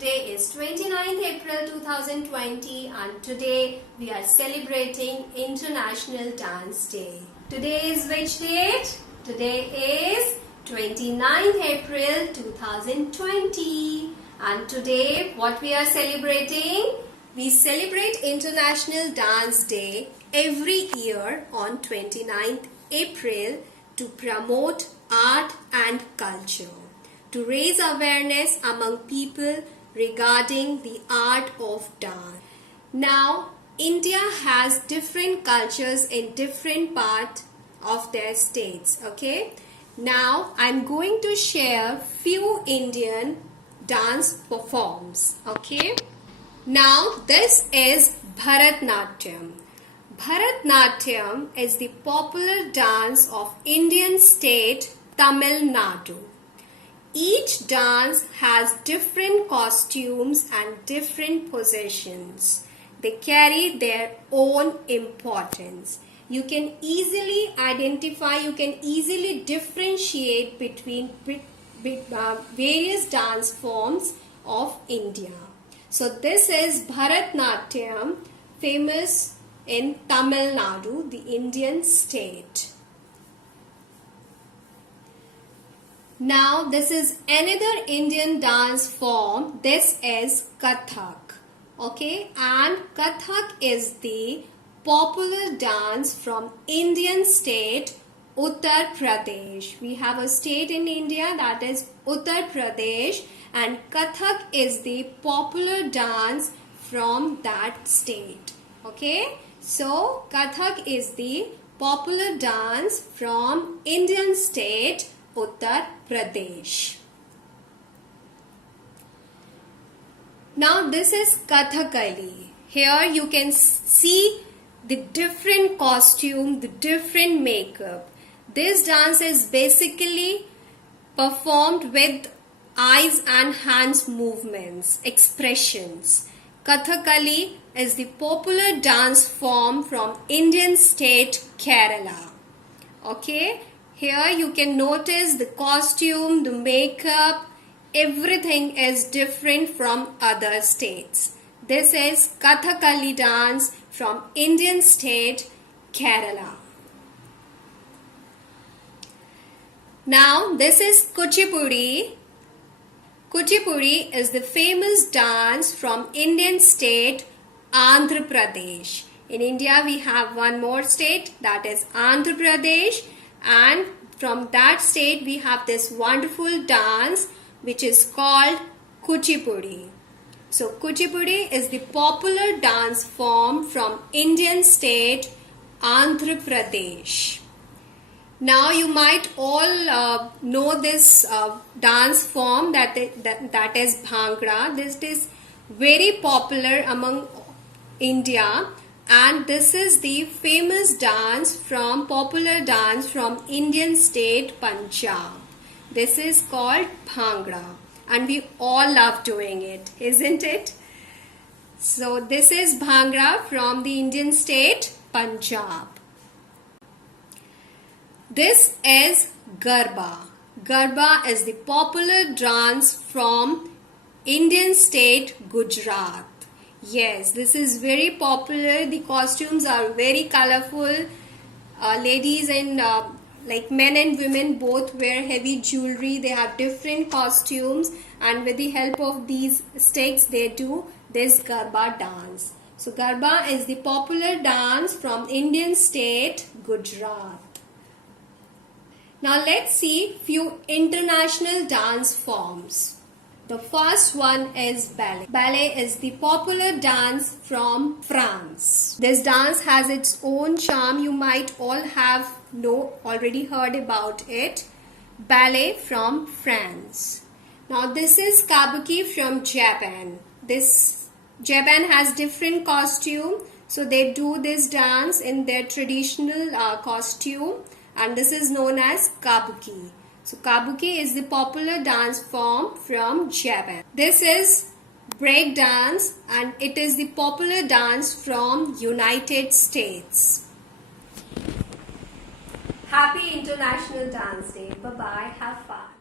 today is 29th April 2020 and today we are celebrating International Dance Day. Today is which date? Today is 29th April 2020 and today what we are celebrating? We celebrate International Dance Day every year on 29th April to promote art and culture, to raise awareness among people regarding the art of dance. Now, India has different cultures in different parts of their states, okay? Now, I'm going to share few Indian dance performs, okay? Now, this is Bharatnatyam. Bharatnatyam is the popular dance of Indian state Tamil Nadu. Each dance has different costumes and different positions. They carry their own importance. You can easily identify, you can easily differentiate between various dance forms of India. So this is Bharatnatyam, famous in Tamil Nadu, the Indian state. Now this is another Indian dance form. This is Kathak. Okay, and Kathak is the popular dance from Indian state Uttar Pradesh. We have a state in India, that is Uttar Pradesh, and Kathak is the popular dance from that state. Okay, so Kathak is the popular dance from Indian state Uttar Pradesh. Now this is Kathakali. Here you can see the different costume, the different makeup. This dance is basically performed with eyes and hands movements, expressions. Kathakali is the popular dance form from Indian state Kerala. Okay. Here you can notice the costume, the makeup, everything is different from other states. This is Kathakali dance from Indian state Kerala. Now this is Kuchipudi. Kuchipudi is the famous dance from Indian state Andhra Pradesh. In India we have one more state, that is Andhra Pradesh. And from that state we have this wonderful dance which is called Kuchipudi. So Kuchipudi is the popular dance form from Indian state Andhra Pradesh. Now you might all know this dance form that is Bhangra. This is very popular among India. And this is the famous dance from popular dance from Indian state Punjab. This is called Bhangra and we all love doing it, isn't it? So this is Bhangra from the Indian state Punjab. This is Garba. Garba is the popular dance from Indian state Gujarat. Yes, this is very popular. The costumes are very colorful. Ladies and like men and women both wear heavy jewelry. They have different costumes and with the help of these sticks they do this Garba dance. So Garba is the popular dance from Indian state Gujarat. Now let's see few international dance forms. The first one is ballet. Ballet is the popular dance from France. This dance has its own charm. You might all have already heard about it. Ballet from France. Now this is Kabuki from Japan. Japan has different costume. So they do this dance in their traditional costume. And this is known as Kabuki. So Kabuki is the popular dance form from Japan. This is break dance and it is the popular dance from United States. Happy International Dance Day. Bye-bye. Have fun.